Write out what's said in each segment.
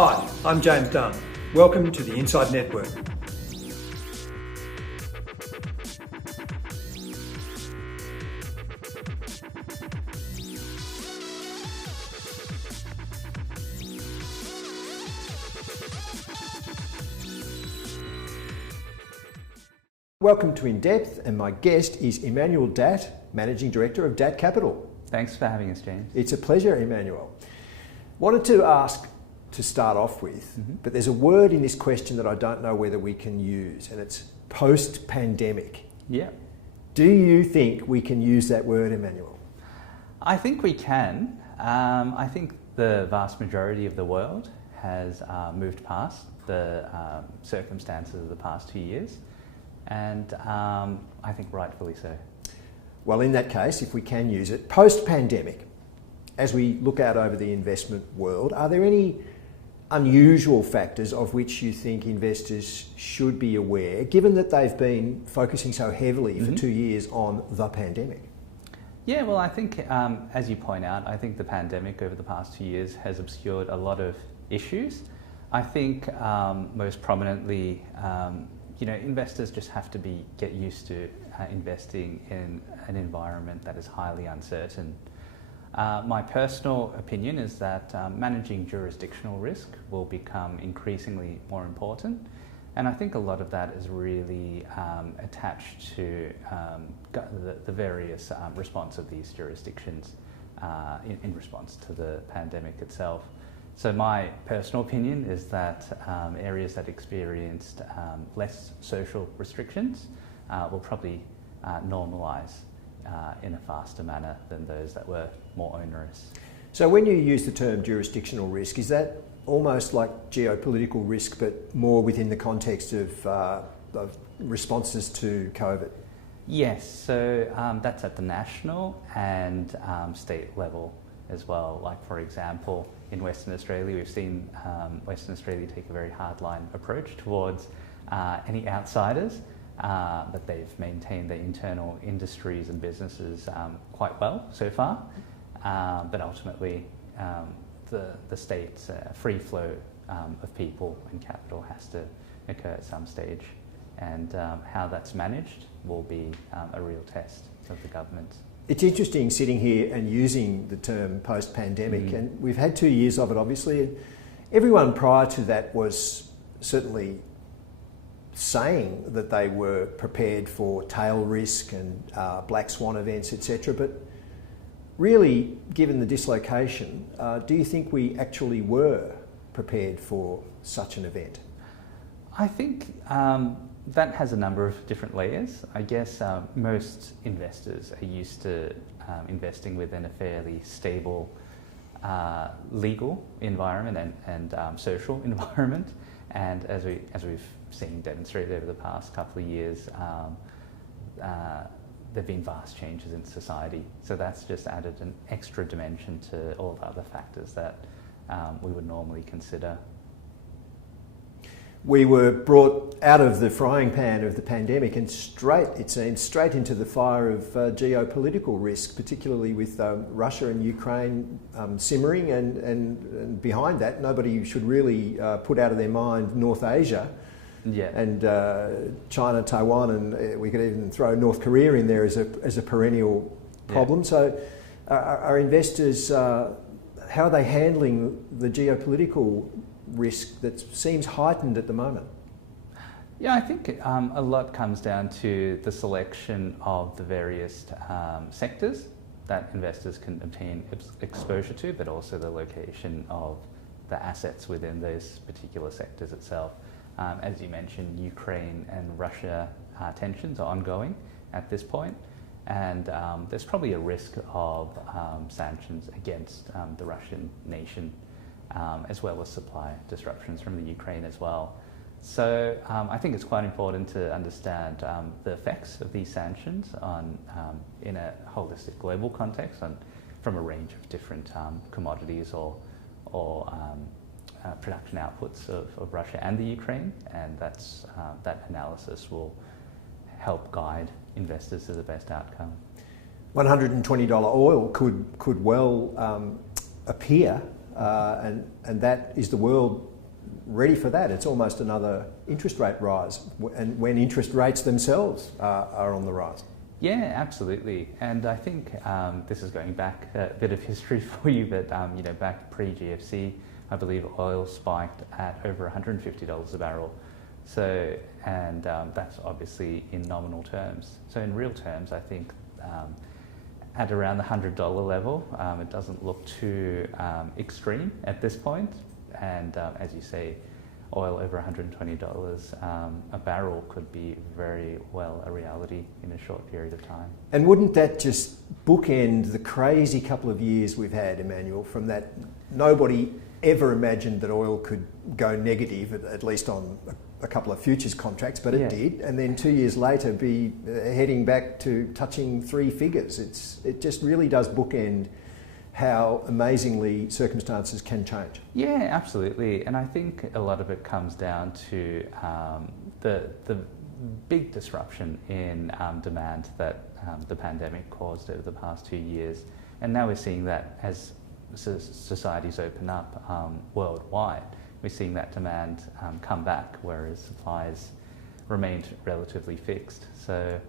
Hi, I'm James Dunn. Welcome to the Inside Network. Welcome to INDepth, and my guest is Emanual Datt, Managing Director of Datt Capital. Thanks for having us, James. It's a pleasure, Emanuel. Wanted to ask to start off with, but there's a word in this question that I don't know whether we can use, and it's post-pandemic. Yeah. Do you think we can use that word, Emanuel? I think we can. I think the vast majority of the world has moved past the circumstances of the past 2 years, and I think rightfully so. Well, in that case, if we can use it, post-pandemic, as we look out over the investment world, are there any unusual factors of which you think investors should be aware, given that they've been focusing so heavily for 2 years on the pandemic? Yeah, well, I think, as you point out, I think the pandemic over the past 2 years has obscured a lot of issues. I think most prominently, investors just have to get used to investing in an environment that is highly uncertain. My personal opinion is that managing jurisdictional risk will become increasingly more important, and I think a lot of that is really attached to the various response of these jurisdictions in response to the pandemic itself. So my personal opinion is that areas that experienced less social restrictions will probably normalise in a faster manner than those that were more onerous. So when you use the term jurisdictional risk, is that almost like geopolitical risk, but more within the context of responses to COVID? Yes, so that's at the national and state level as well. Like, for example, in Western Australia, we've seen Western Australia take a very hardline approach towards any outsiders, but they've maintained their internal industries and businesses quite well so far. But ultimately, the state's free flow of people and capital has to occur at some stage, and how that's managed will be a real test of the government. It's interesting sitting here and using the term post-pandemic, and we've had 2 years of it, obviously. Everyone prior to that was certainly saying that they were prepared for tail risk and black swan events, etc. But really, given the dislocation, do you think we actually were prepared for such an event? I think that has a number of different layers. I guess most investors are used to investing within a fairly stable legal environment and social environment. And as we've seen demonstrated over the past couple of years, there have been vast changes in society. So that's just added an extra dimension to all the other factors that we would normally consider. We were brought out of the frying pan of the pandemic and straight into the fire of geopolitical risk, particularly with Russia and Ukraine simmering, and behind that, nobody should really put out of their mind North Asia. Yeah. And China, Taiwan, and we could even throw North Korea in there as a perennial problem. Yeah. So are investors, how are they handling the geopolitical risk that seems heightened at the moment? Yeah, I think a lot comes down to the selection of the various sectors that investors can obtain exposure to, but also the location of the assets within those particular sectors itself. As you mentioned, Ukraine and Russia tensions are ongoing at this point, and there's probably a risk of sanctions against the Russian nation, as well as supply disruptions from the Ukraine as well. So I think it's quite important to understand the effects of these sanctions in a holistic global context from a range of different commodities or production outputs of Russia and the Ukraine, and that analysis will help guide investors to the best outcome. $120 oil could well appear and that is the world ready for that? It's almost another interest rate rise, and when interest rates themselves are on the rise. Yeah, absolutely. And I think this is going back a bit of history for you, but back pre-GFC, I believe oil spiked at over $150 a barrel. So, and that's obviously in nominal terms. So in real terms, I think at around the $100 level, it doesn't look too extreme at this point. And as you say, oil over $120 a barrel could be very well a reality in a short period of time. And wouldn't that just bookend the crazy couple of years we've had, Emanuel, from that nobody ever imagined that oil could go negative, at least on a couple of futures contracts, but it did, and then 2 years later be heading back to touching three figures. It just really does bookend how amazingly circumstances can change. Yeah, absolutely. And I think a lot of it comes down to the big disruption in demand that the pandemic caused over the past 2 years. And now we're seeing that as societies open up worldwide, we're seeing that demand come back, whereas supplies remained relatively fixed. So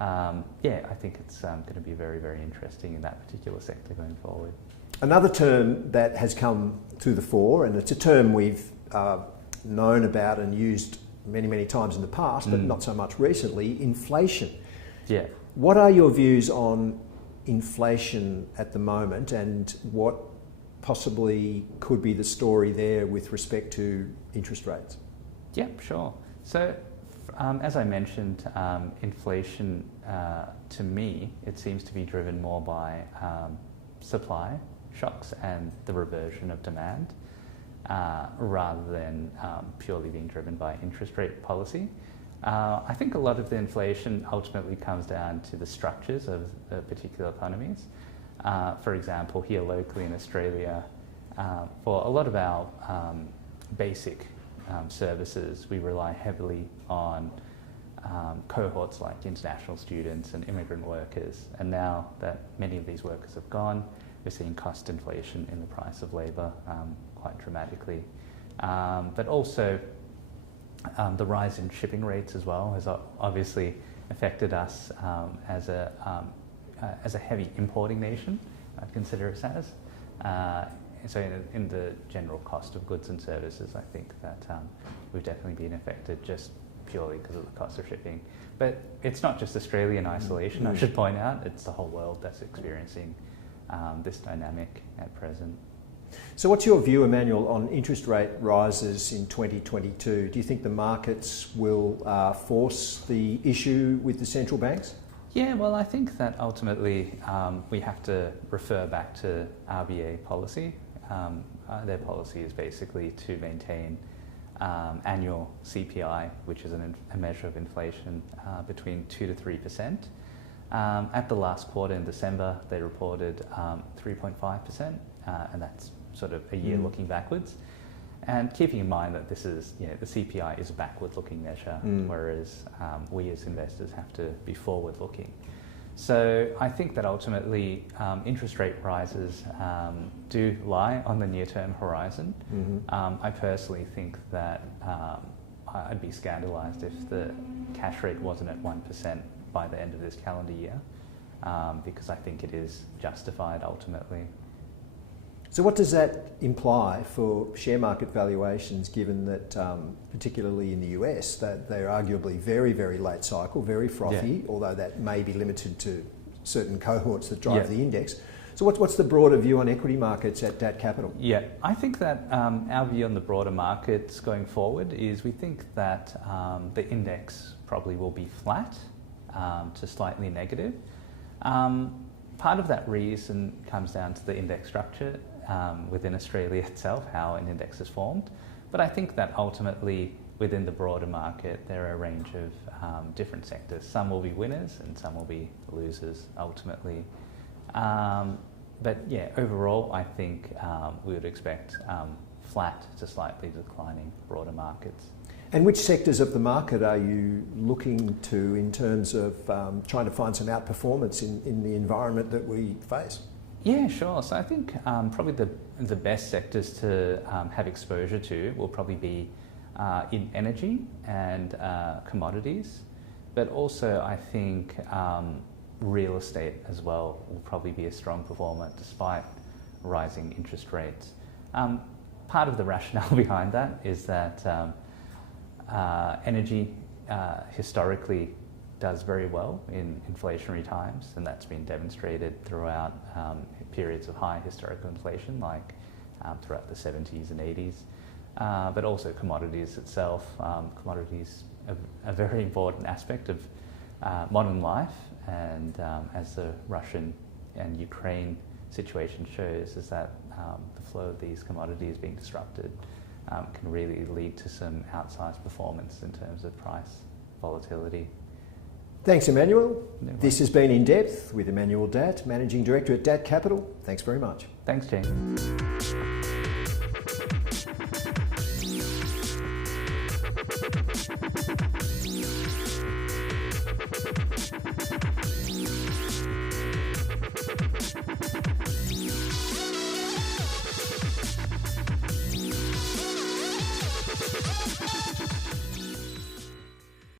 I think it's going to be very, very interesting in that particular sector going forward. Another term that has come to the fore, and it's a term we've known about and used many, many times in the past, but not so much recently, inflation. Yeah. What are your views on inflation at the moment, and what possibly could be the story there with respect to interest rates? Yeah, sure. So as I mentioned, inflation, to me, it seems to be driven more by supply shocks and the reversion of demand, rather than purely being driven by interest rate policy. I think a lot of the inflation ultimately comes down to the structures of particular economies. For example, here locally in Australia, for a lot of our basic services, we rely heavily on cohorts like international students and immigrant workers. And now that many of these workers have gone, we're seeing cost inflation in the price of labour quite dramatically. But also the rise in shipping rates as well has obviously affected us as a heavy importing nation, I'd consider us as. So in the general cost of goods and services, I think that we've definitely been affected just purely because of the cost of shipping. But it's not just Australia in isolation, I should point out. It's the whole world that's experiencing this dynamic at present. So what's your view, Emanuel, on interest rate rises in 2022? Do you think the markets will force the issue with the central banks? Yeah, well, I think that ultimately we have to refer back to RBA policy. Their policy is basically to maintain annual CPI, which is a measure of inflation, between 2 to 3%. At the last quarter in December, they reported 3.5%, and that's sort of a year looking backwards. And keeping in mind that this is, the CPI is a backward-looking measure, whereas we as investors have to be forward-looking. So I think that ultimately interest rate rises do lie on the near-term horizon. I personally think that I'd be scandalised if the cash rate wasn't at 1% by the end of this calendar year, because I think it is justified ultimately. So what does that imply for share market valuations, given that, particularly in the US, that they're arguably very, very late cycle, very frothy, although that may be limited to certain cohorts that drive the index. So what's the broader view on equity markets at Datt Capital? Yeah, I think that our view on the broader markets going forward is we think that the index probably will be flat to slightly negative. Part of that reason comes down to the index structure within Australia itself, how an index is formed. But I think that ultimately within the broader market there are a range of different sectors. Some will be winners and some will be losers ultimately. But yeah, overall I think we would expect flat to slightly declining broader markets. And which sectors of the market are you looking to in terms of trying to find some outperformance in the environment that we face? Yeah, sure. So I think probably the best sectors to have exposure to will probably be in energy and commodities, but also I think real estate as well will probably be a strong performer despite rising interest rates. Part of the rationale behind that is that energy historically does very well in inflationary times, and that's been demonstrated throughout periods of high historical inflation, like throughout the 70s and 80s. But also commodities itself. Commodities are a very important aspect of modern life, and as the Russian and Ukraine situation shows, is that the flow of these commodities being disrupted can really lead to some outsized performance in terms of price volatility. Thanks, Emanual. No This has been In Depth with Emanual Datt, Managing Director at Datt Capital. Thanks very much. Thanks, James.